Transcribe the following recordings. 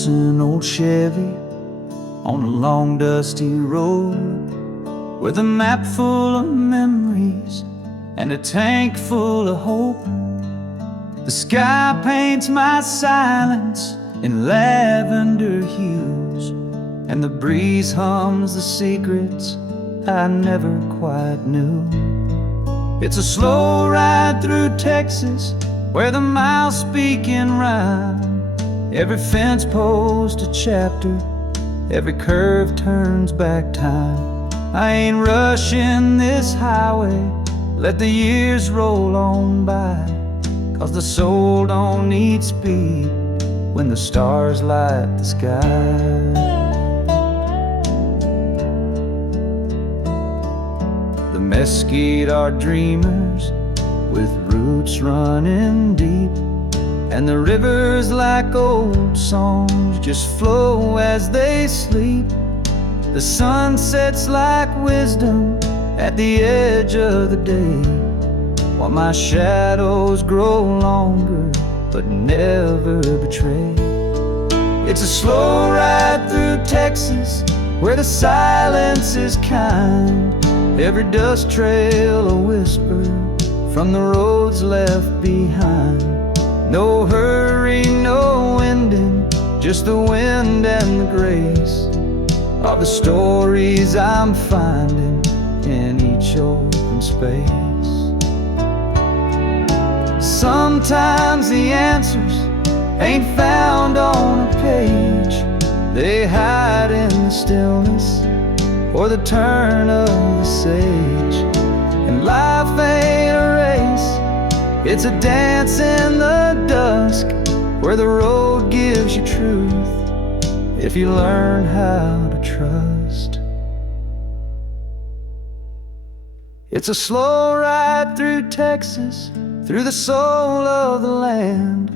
bouncing old Chevy on a long dusty road, with a map full of memories and a tank full of hope. The sky paints my silence in lavender hues, and the breeze hums the secrets I never quite knew. It's a slow ride through Texas, where the miles speak in rhyme. Every fence post a chapter, every curve turns back time. I ain't rushing this highway, let the years roll on by, 'cause the soul don't need speed when the stars light the sky. The mesquite are dreamers with roots running deep, and the rivers like old songs just flow as they sleep. The sun sets like wisdom at the edge of the day, while my shadows grow longer but never betray. It's a slow ride through Texas, where the silence is kind. Every dust trail a whisper from the roads left behind. No hurry, no ending, just the wind and the grace of the stories I'm finding in each open space. Sometimes the answers ain't found on a page, they hide in the stillness or the turn of the sage. And life ain't a race, it's a dance in the dusk, where the road gives you truth if you learn how to trust. It's a slow ride through Texas, through the soul of the land,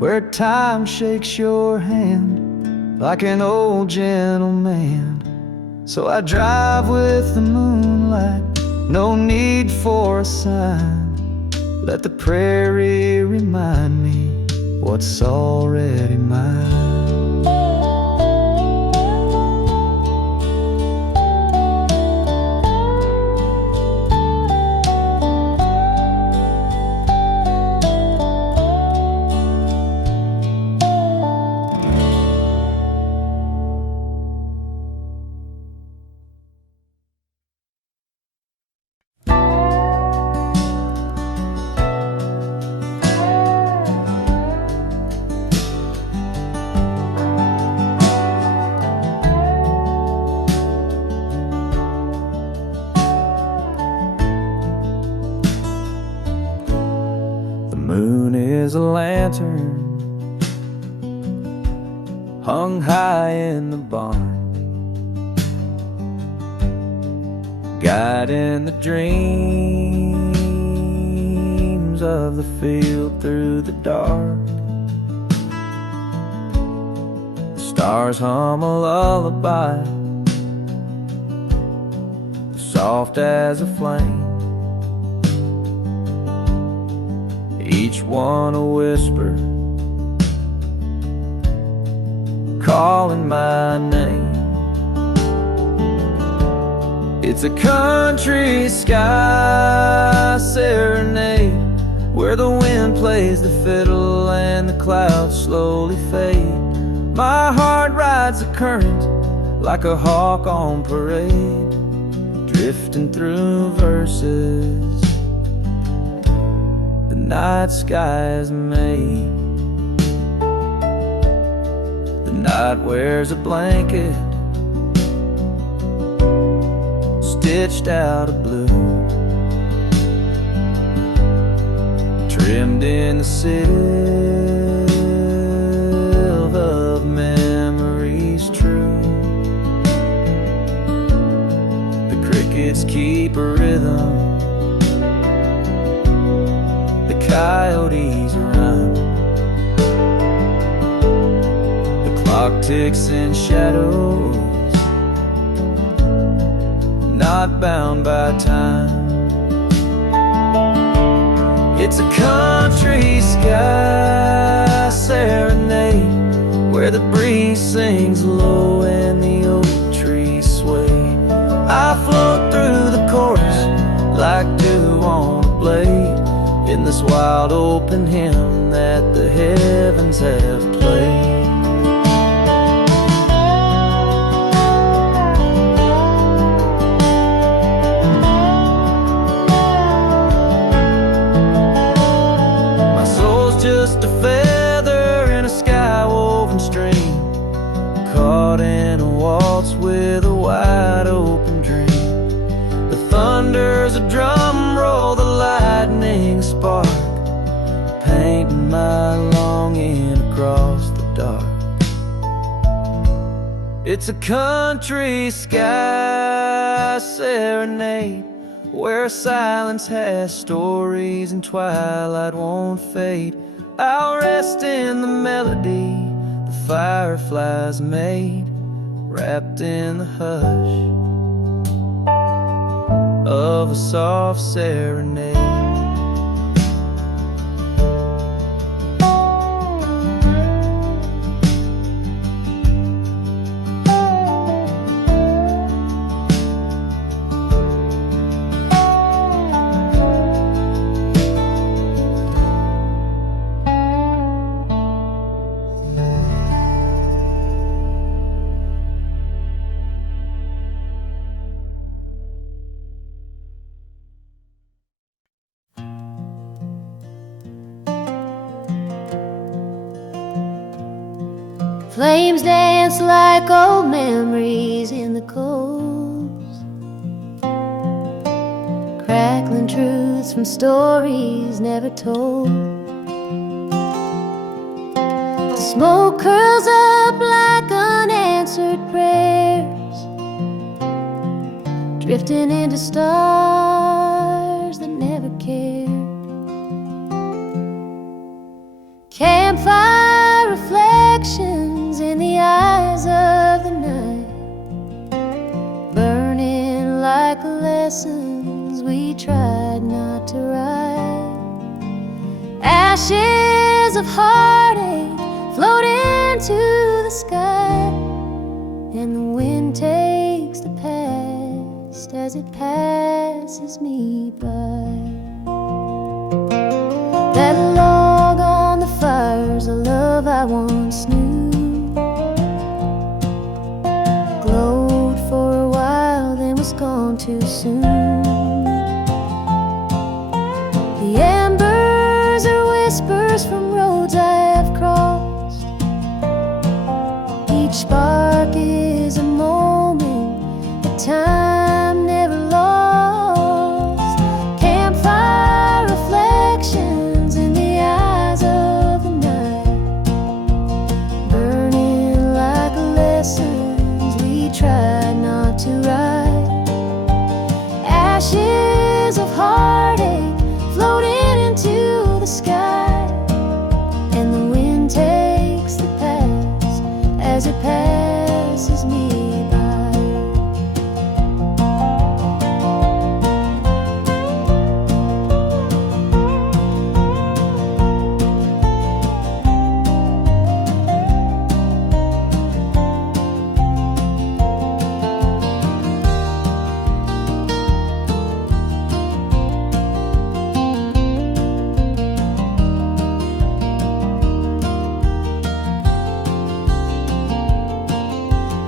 where time shakes your hand like an old gentleman. So I drive with the moonlight, no need for a sign. Let the prairie remind me what's already mine. A lantern hung high in the barn, guiding the dreams of the field through the dark. The stars hum a lullaby, soft as a flame, each one a whisper, calling my name. It's a country sky serenade, where the wind plays the fiddle and the clouds slowly fade. My heart rides the current like a hawk on parade, drifting through verses the night sky is made. The night wears a blanket stitched out of blue, trimmed in the silver of memories true. The crickets keep a rhythm, the coyotes run, the clock ticks in shadows, not bound by time. It's a country sky serenade, where where the breeze sings low and the oak trees sway. I float through the chorus like dew on a blade, in this wild open hymn that the heavens have played. Just a feather in a sky-woven stream, caught in a waltz with a wide open dream. The thunder's a drum roll, the lightning spark, painting my longing across the dark. It's a country sky serenade, where silence has stories and twilight won't fade. I'll rest in the melody the fireflies made, wrapped in the hush of a soft serenade. Flames dance like old memories in the coals, crackling truths from stories never told. The smoke curls up like unanswered prayers, drifting into stars that never cared. Campfire reflections in the eyes of the night, burning like lessons we tried not to write. Ashes of heartache float into the sky, and the wind takes the past as it passes me by. That log on the fire's a love I once knew, glowed for a while then was gone too soon. The embers are whispers from roads I have crossed, each spark is a moment that time never lost. Campfire reflections in the eyes of the night, burning like lessons we tried not to write. Ashes of heartache floating into the sky, and the wind takes the past as it passes me by.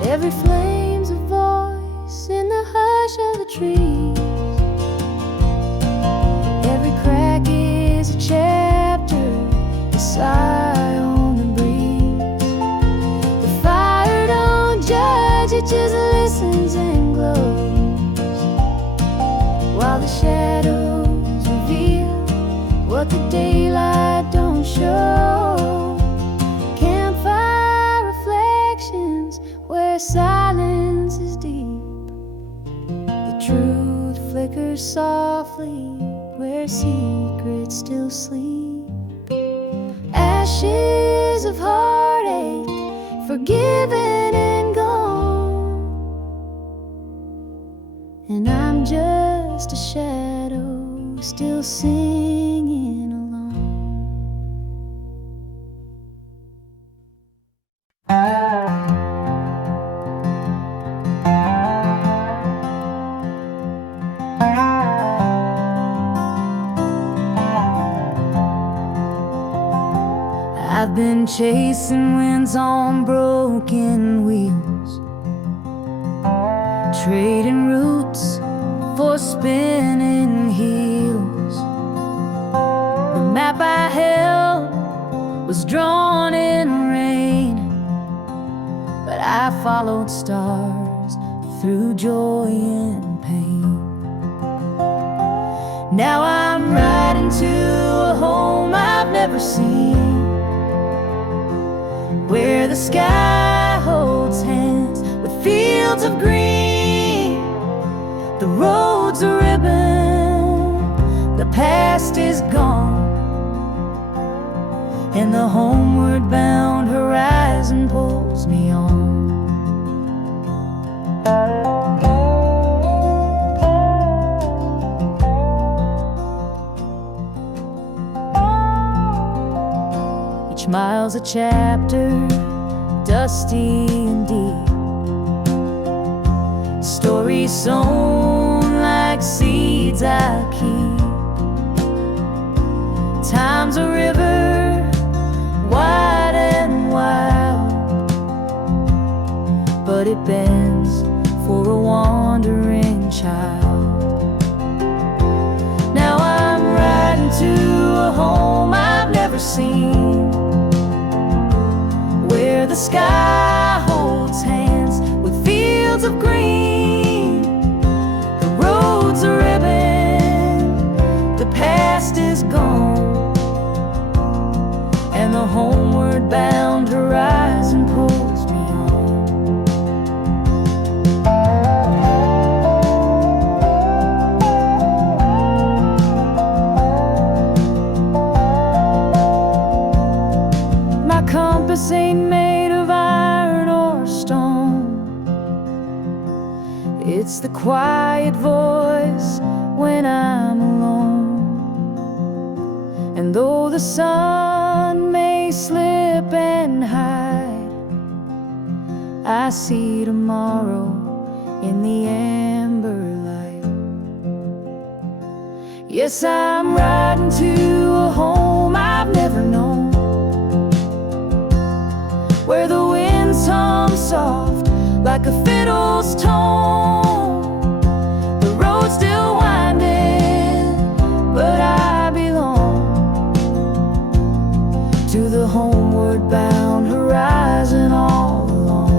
Every flame's a voice in the hush of the trees, every crack is a chapter, a sigh on the breeze. The fire don't judge, it just listens and glows, while the shadows reveal what the daylight don't show. Campfire reflections where silence is deep, the truth flickers softly where secrets still sleep. Ashes of heartache forgiven and gone, and I'm just a shadow still singing along. been chasing winds on broken wheels, trading roots for spinning heels. The map I held was drawn in rain, but I followed stars through joy and pain. Now I'm riding to a home I've never seen, where the sky holds hands with fields of green. The road's a ribbon, the past is gone, and the homeward bound horizon pulls me on. Each mile's a chapter, dusty and deep, stories sown like seeds I keep. Time's a river, wide and wild, but it bends for a wandering child. Now I'm riding to a home I've never seen, where the sky holds hands with fields of green. The road's a ribbon, the past is gone, and the homeward bound horizon pulls me on. My compass ain't made of iron or stone, it's the quiet voice when I'm alone. And though the sun may slip and hide, I see tomorrow in the amber light. Yes, I'm riding to a home I've never known, where the winds hum soft like a fiddle's tone. The road's still winding, but I belong to the homeward bound horizon all along.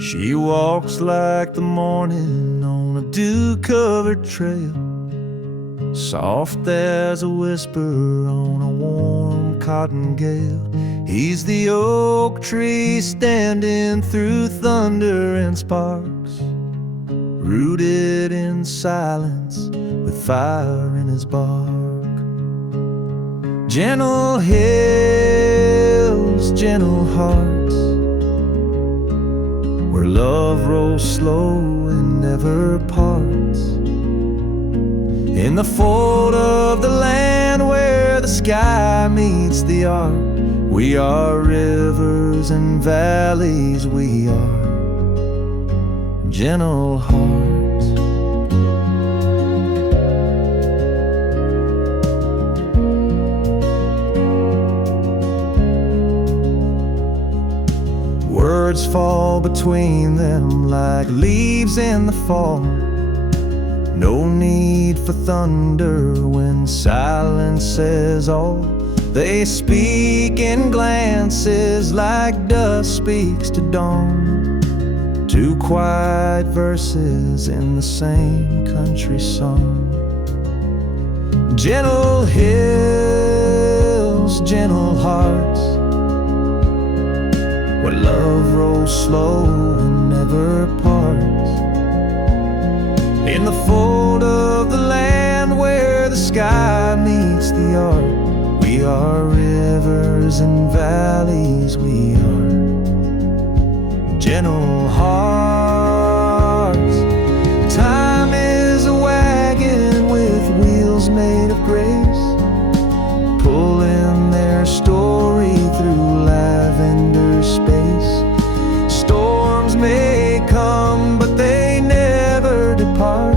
She walks like the morning on a dew-covered trail, soft as a whisper on a warm cotton gale. He's the oak tree standing through thunder and sparks, rooted in silence with fire in his bark. Gentle hills, gentle hearts, where love rolls slow and never parts. In the fold of the land where the sky meets the arc, we are rivers and valleys, we are gentle hearts. Words fall between them like leaves in the fall. No need for thunder when silence says all. They speak in glances like dusk speaks to dawn. Two quiet verses in the same country song. Gentle hills, gentle hearts, where love rolls slow and never parts. In the fold of the land where the sky meets the arc, we are rivers rivers and valleys we are. Gentle hearts. Time is a wagon with wheels made of grace, pulling their story through lavender space. Storms may come, but they never depart.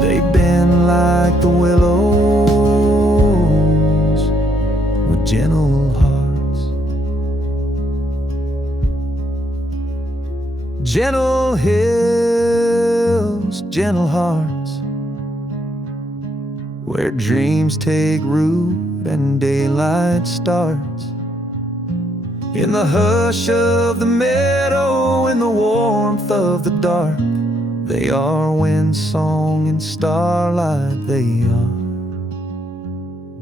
They bend like the willows with gentle hearts. Gentle hills, gentle hearts, where dreams take root and daylight starts. In the hush of the meadow, in the warmth of the dark, they are wind song and starlight. They are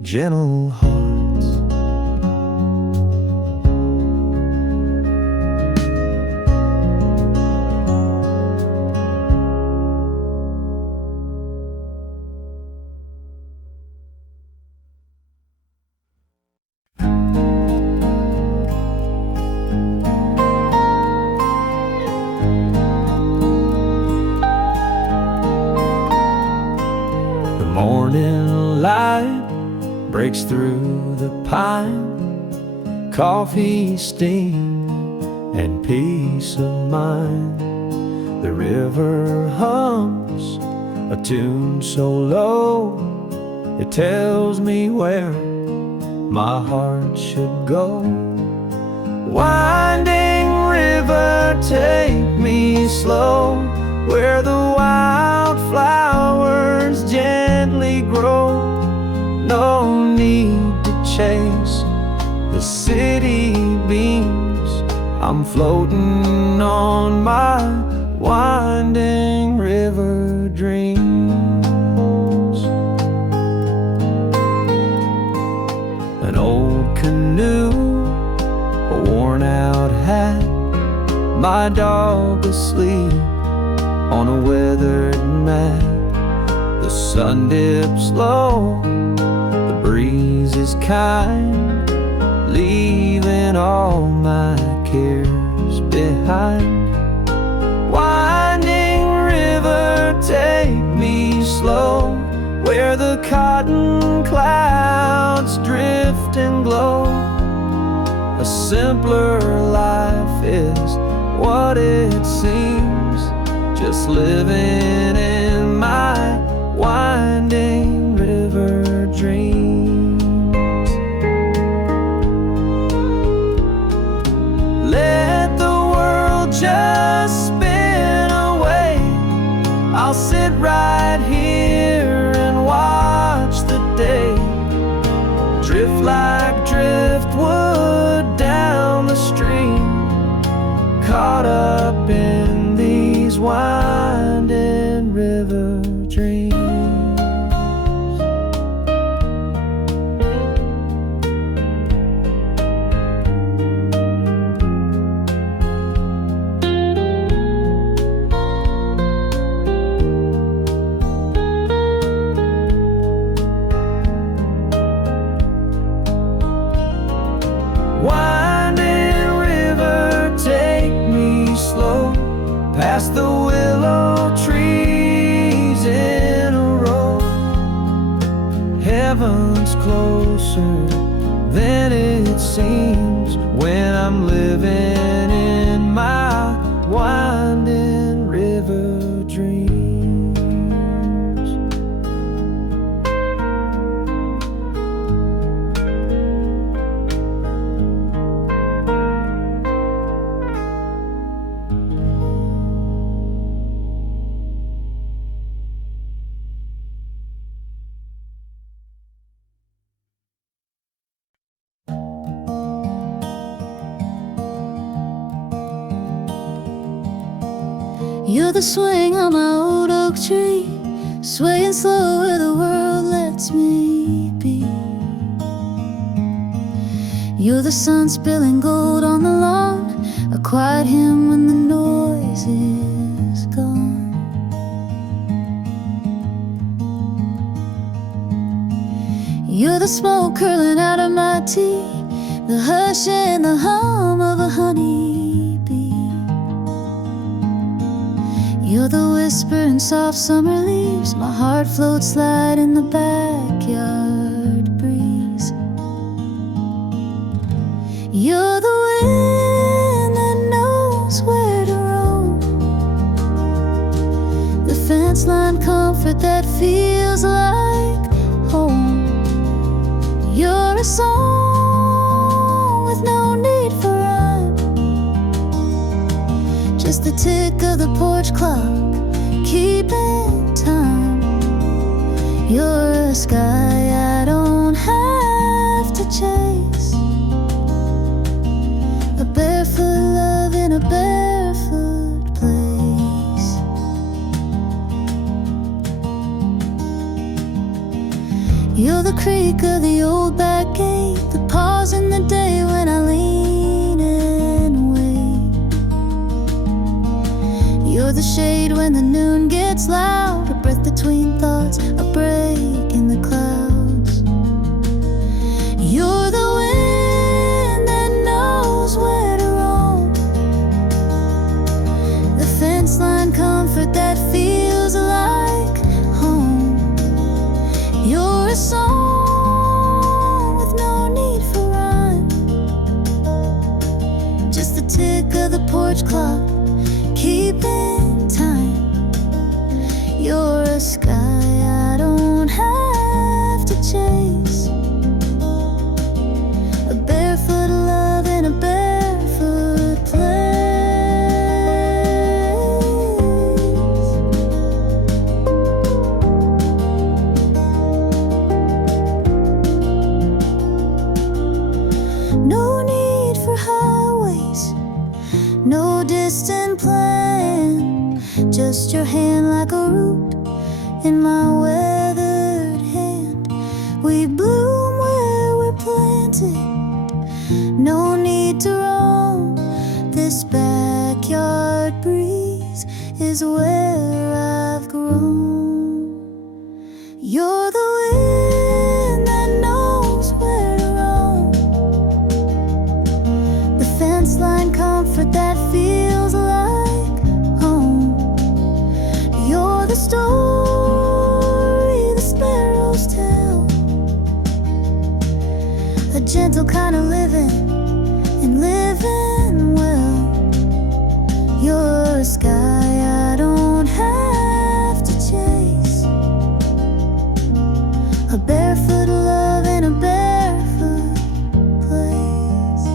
gentle hearts. Morning light breaks through the pine, coffee steam and peace of mind. The river hums a tune so low, it tells me where my heart should go. Winding river, take me slow, where the wildflowers gently grow. No need to chase the city beams, I'm floating on my winding river dreams. An old canoe, a worn out hat, my dog asleep on a weathered mat. The sun dips low, the breeze is kind, leaving all my cares behind. Winding river, take me slow, where the cotton clouds drift and glow. A simpler life is what it seems, just living in my winding river dreams. Let the world just spin away, I'll sit right here and watch the day drift like driftwood down the stream, caught up in these winding river dreams. Winding river, take me slow, past the willow trees in a row. Heaven's closer than it seems when I'm living in my winding river dreams. You're the swing on my old oak tree, swaying slow where the world lets me be. You're the sun spilling gold on the lawn, a quiet hymn when the noise is gone. You're the smoke curling out of my tea, the hush and the hum of a honeybee. You're the whisper in soft summer leaves. My heart floats light in the backyard breeze. You're the wind that knows where to roam, the fence line comfort that feels like home. You're a song with no need for rhyme, just the tick of the porch clock keeping time. You're a sky I don't have to chase, a barefoot love in a barefoot place. You're the creak of the old back gate, the pause in the day when I lean and wait. You're the shade when the noon gets loud, a breath between thoughts, a break in the clouds. You're the wind that knows where to roam, the fence line comfort that feels like home. You're a song with no need for rhyme, just the tick of the porch clock keeping time. You're a sky I don't have to chase, a barefoot love in a barefoot place. No need for highways, no distant plan, just your hand like a root in my weathered hand. We bloom where we're planted, no need to roam. This backyard breeze is where I've grown. You're the wind that knows where to roam, the fence line comfort that feels like home. You're the story the sparrows tell, a gentle kind of living and living well. You're a sky I don't have to chase, a barefoot love in a barefoot place.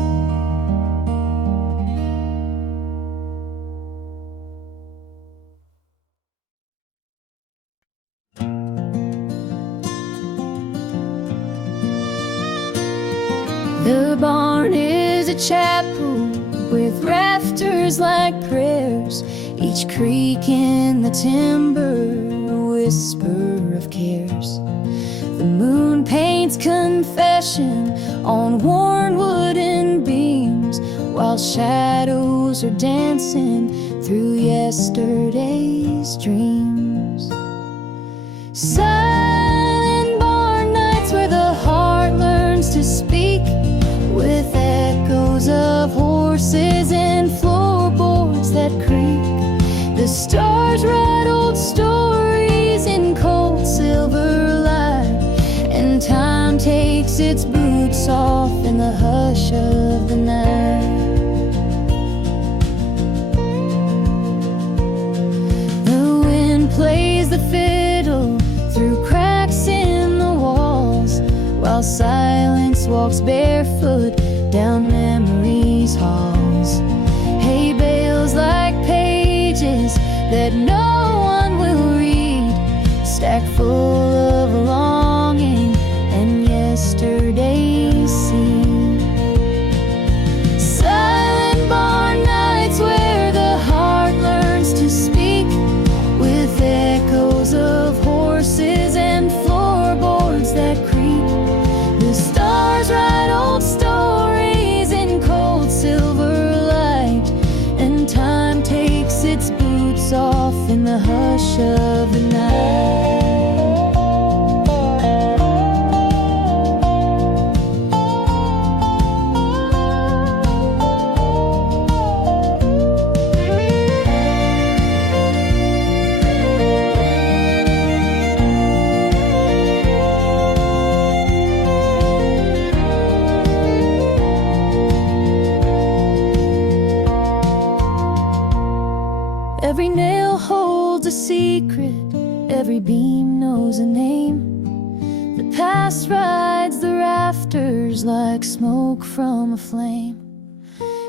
The barn is a chapel with rafters like prayers, each creak in the timber a whisper of cares. The moon paints confession on worn wooden beams, while shadows are dancing through yesterday's dreams. Silent barn nights where the heart learns to speak, with echoes of horses and floorboards that creak. The stars write old stories in cold silver light, and time takes its boots off in the hush of the night. The wind plays the fiddle through cracks in the walls, while silence walks barefoot down memory's halls. Hay bales like pages that no one will read, stacked full of longing and yesterday's scene. Silent barn nights where the heart learns to speak, with echoes of horses and floorboards that creak. The stars write old stories in cold silver light, and time takes its boots off in the hush of the night. secret, every beam knows a name. The past rides the rafters like smoke from a flame.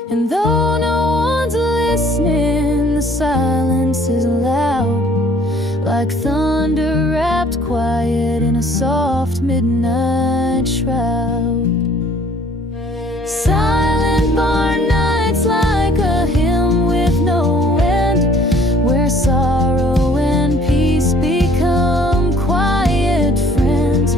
And though no one's listening, the silence is loud, like thunder wrapped quiet in a soft midnight shroud. Silent barn nights like a hymn with no end, where sorrow and peace become quiet friends.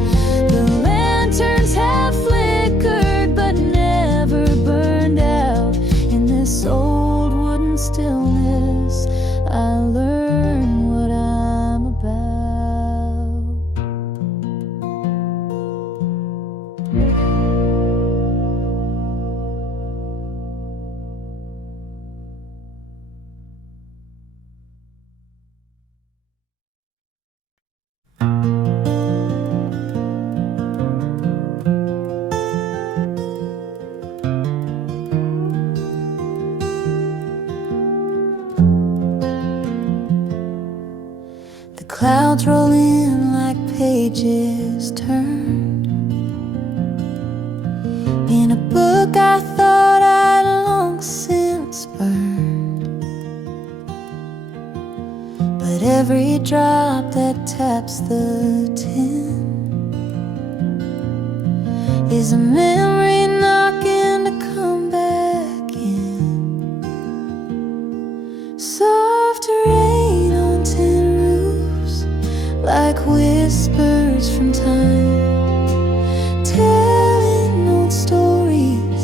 The lanterns have flickered but never burned out. In this old wooden stillness, I learn what I'm about. The clouds roll in like pages turned in a book I thought I'd long since burned. But every drop that taps the tin is a memory knocking to come back in. Soft rain on tin roofs, like whispers from time, telling old stories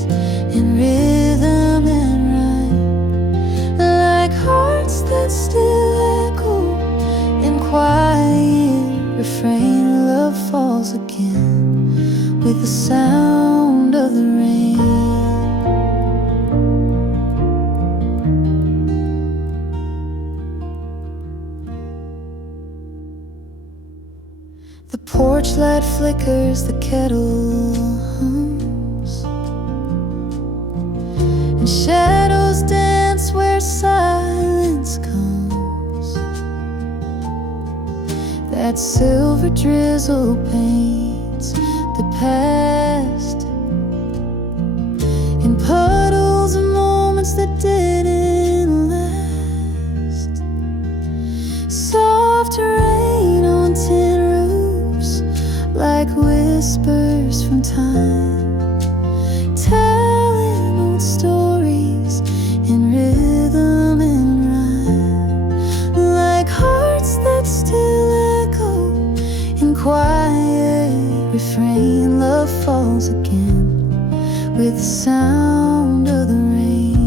in rhythm and rhyme, like hearts that still echo in quiet refrain. Love falls again with the sound of the rain. The porch light flickers, the kettle hums, and shadows dance where silence comes. That silver drizzle paints the past in puddles of moments that didn't last. Soft rain on tin roofs, like whispers from time, telling old stories in rhythm and rhyme, like hearts that still echo in quiet refrain. Love falls again with the sound of the rain.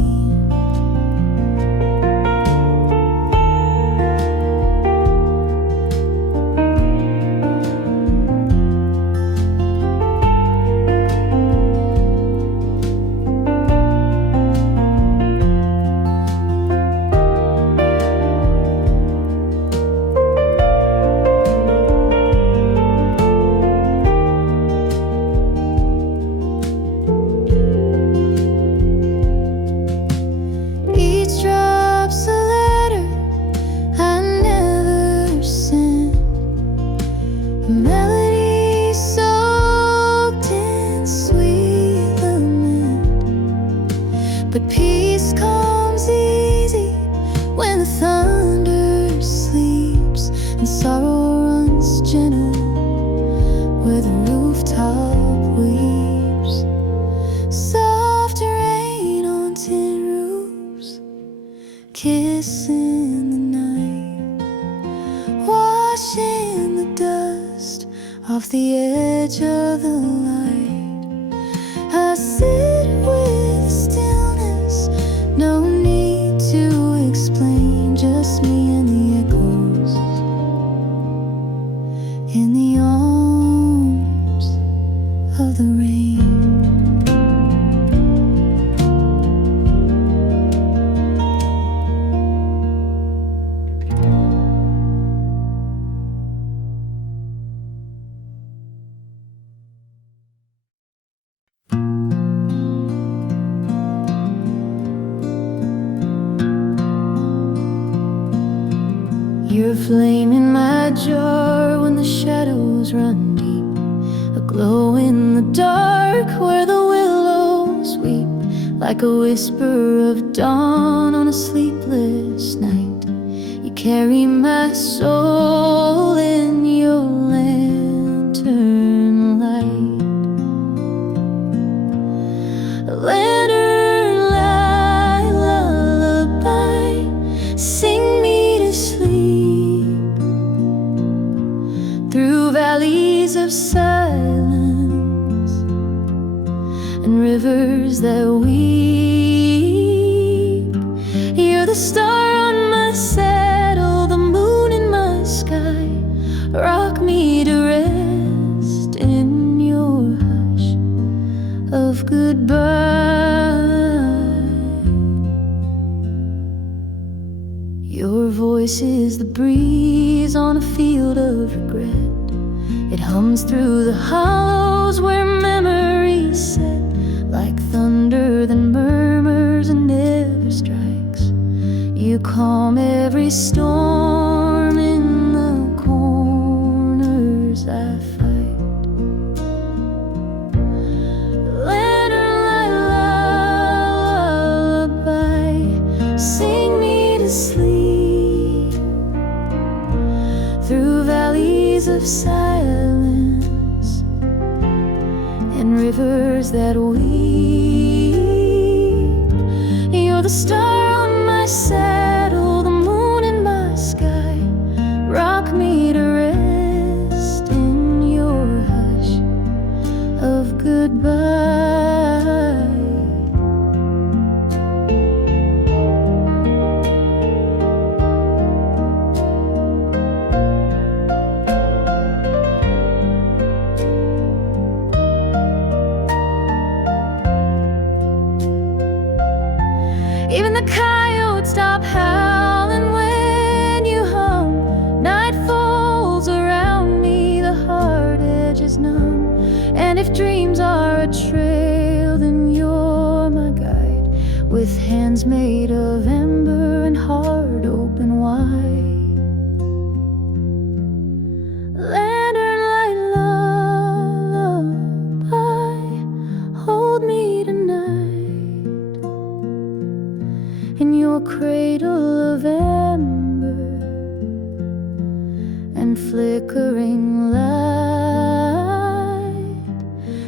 But peace comes easy when the thunder sleeps and sorrow runs gentle where the rooftop weeps. Soft rain on tin roofs, kissing the night, washing the dust off the edge of the light. I sit with the stillness, no need to explain, just me and the echoes in the arms of the rain. flame in my jar when the shadows run deep, a glow in the dark where the willows weep, like a whisper of dawn on a sleepless night. You carry my soul in your lantern light. A lantern light lullaby, sing me to sleep through valleys of silence and rivers that weep. You're the star on my saddle, the moon in my sky. Rock me to rest in your hush of goodbye. Your voice is the breeze on a field of regret. It hums through the hollows where memories set, like thunder that murmurs and never strikes. You calm every storm in the corners I fight. Lantern light lullaby, sing me to sleep through valleys of silence and rivers that weep. You're the star on my saddle, the moon in my sky. Rock me to rest in your hush of goodbye. Even the coyotes stop howling when you hum. Night falls around me, the hard edge is numb. And if dreams are a trail, then you're my guide, with hands made of ember and heart open wide. Lantern light lullaby, hold me tonight in your cradle of ember and flickering light.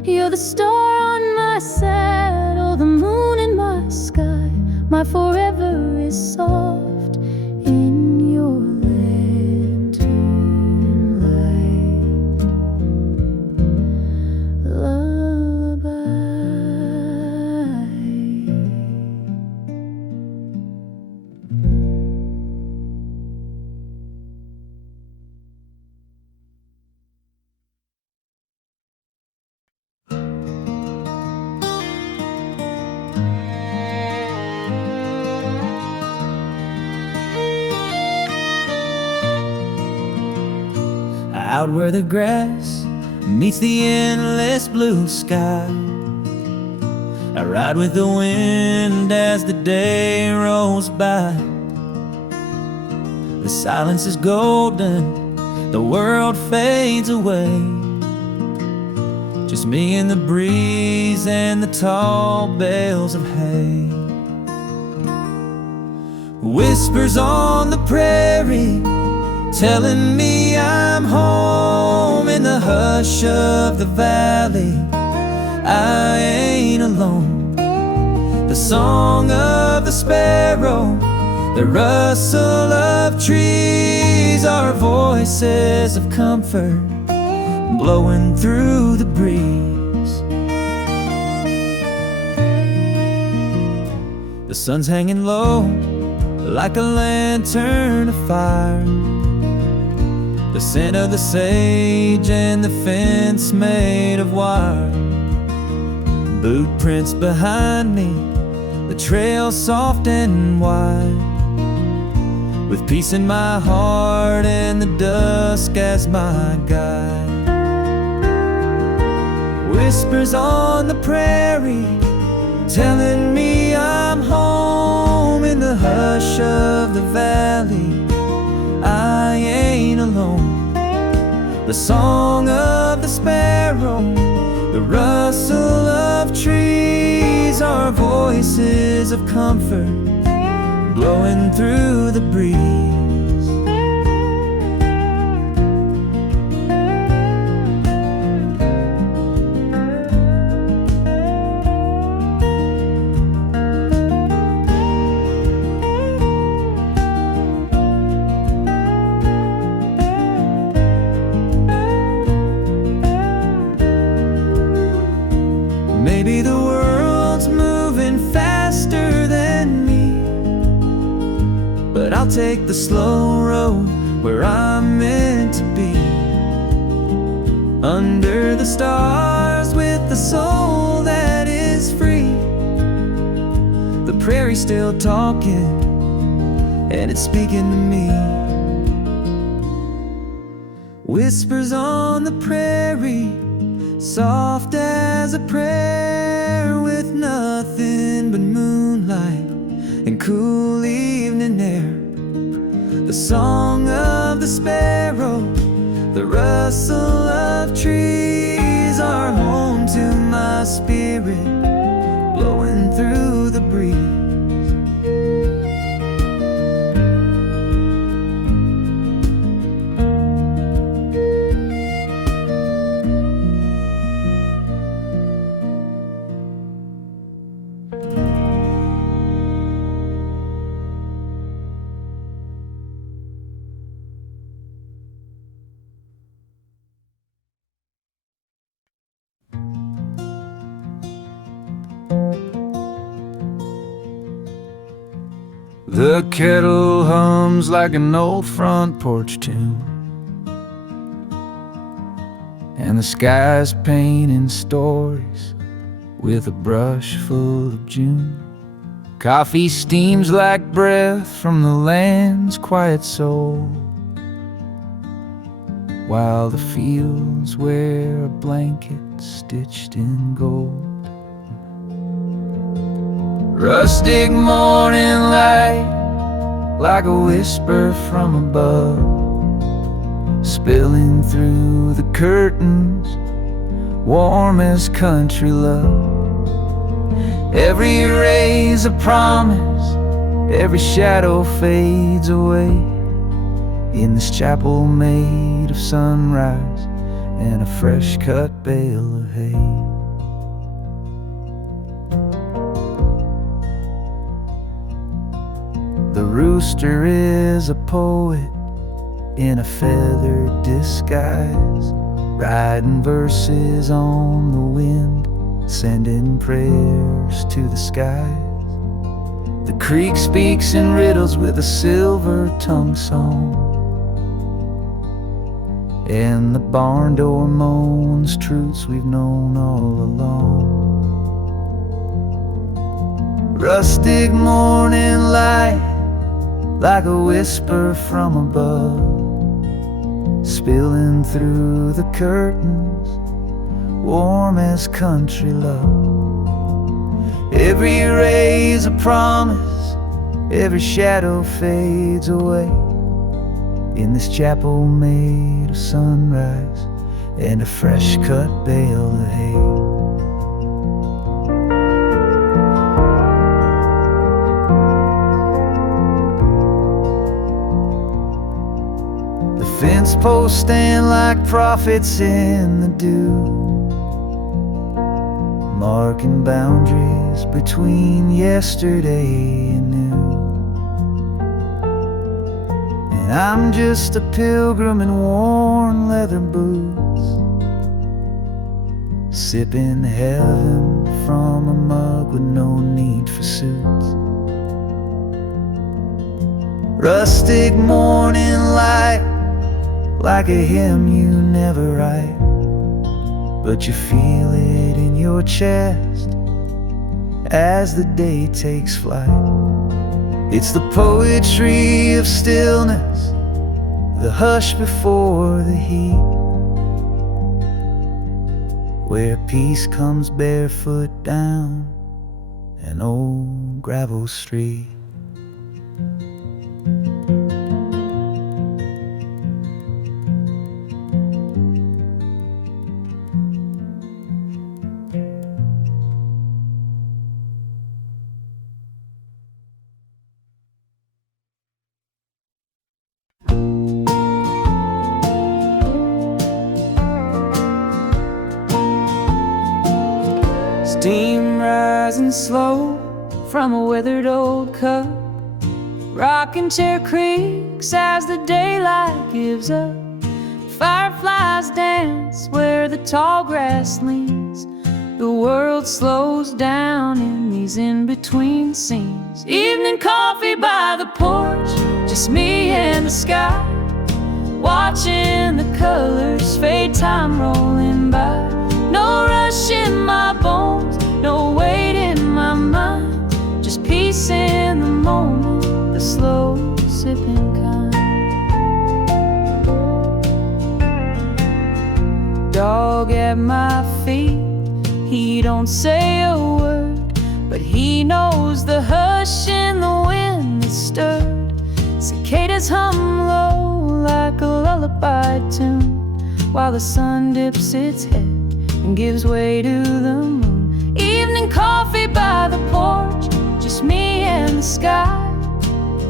You're the star on my saddle, the moon in my sky. My forever is soft in your lantern light lullaby. Out where the grass meets the endless blue sky, I ride with the wind as the day rolls by. The silence is golden, the world fades away, just me and the breeze and the tall bales of hay. Whispers on the prairie telling me I'm home in the hush of the valley. I ain't alone. The song of the sparrow, the rustle of trees are voices of comfort blowing through the breeze. The sun's hanging low like a lantern of fire. The scent of the sage and the fence made of wire. Boot prints behind me, the trail soft and wide, with peace in my heart and the dusk as my guide. Whispers on the prairie telling me I'm home in the hush of the valley. I I ain't alone. The song of the sparrow, the rustle of trees, are voices of comfort blowing through the breeze. Maybe the world's moving faster than me, but I'll take the slow road where I'm meant to be. Under the stars with the soul that is free. The prairie's still talking, and it's speaking to me. Whispers on the prairie, soft as a prayer, with nothing but moonlight and cool evening air. The song of the sparrow, the rustle of trees, are home to my spirit, blowing through the breeze. The kettle hums like an old front porch tune, and the sky's painting stories with a brush full of June. Coffee steams like breath from the land's quiet soul, while the fields wear a blanket stitched in gold. Rustic morning light, like a whisper from above, spilling through the curtains, warm as country love. Every ray's a promise, every shadow fades away, in this chapel made of sunrise and a fresh cut bale of hay. The rooster is a poet in a feathered disguise, writing verses on the wind, sending prayers to the skies. The creek speaks in riddles with a silver tongue song, and the barn door moans truths we've known all along. Rustic morning light, like a whisper from above, spilling through the curtains, warm as country love. Every ray's a promise, every shadow fades away, in this chapel made of sunrise and a fresh cut bale of hay. Fence posts stand like prophets in the dew, marking boundaries between yesterday and new. And I'm just a pilgrim in worn leather boots, sipping heaven from a mug with no need for suits. Rustic morning light, like a hymn you never write, but you feel it in your chest as the day takes flight. It's the poetry of stillness, the hush before the heat, where peace comes barefoot down an old gravel street. Steam rising slow from a weathered old cup. Rocking chair creaks as the daylight gives up. Fireflies dance where the tall grass leans. The world slows down in these in-between scenes. Evening coffee by the porch, just me and the sky, watching the colors fade, time rolling by. No rush in my bones, no weight in my mind, just peace in the moment, the slow sipping kind. Dog at my feet, he don't say a word, but he knows the hush in the wind that stirred. Cicadas hum low like a lullaby tune, while the sun dips its head and gives way to the moon. Evening coffee by the porch, just me and the sky,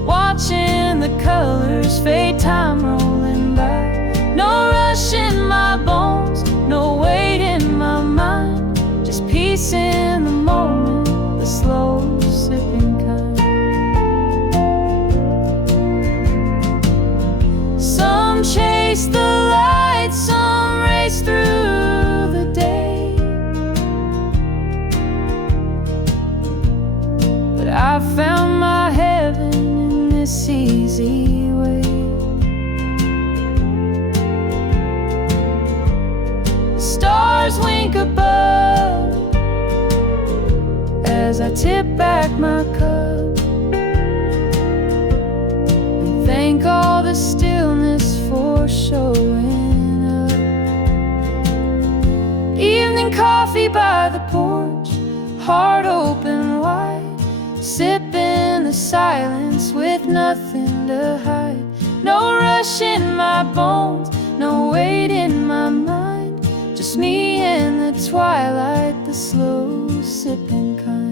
watching the colors fade, time rolling by. No rush in my bones, no weight in my mind, just peace in the moment, the slow sipping kind. Some chase the light, some race through the day, but I found my heaven in this easy way. The stars wink above as I tip back my cup and thank all the stillness for showing up. Evening coffee by the porch, heart open wide, sipping the silence with nothing to hide. No rush in my bones, no weight in my mind, just me and the twilight, the slow sipping kind.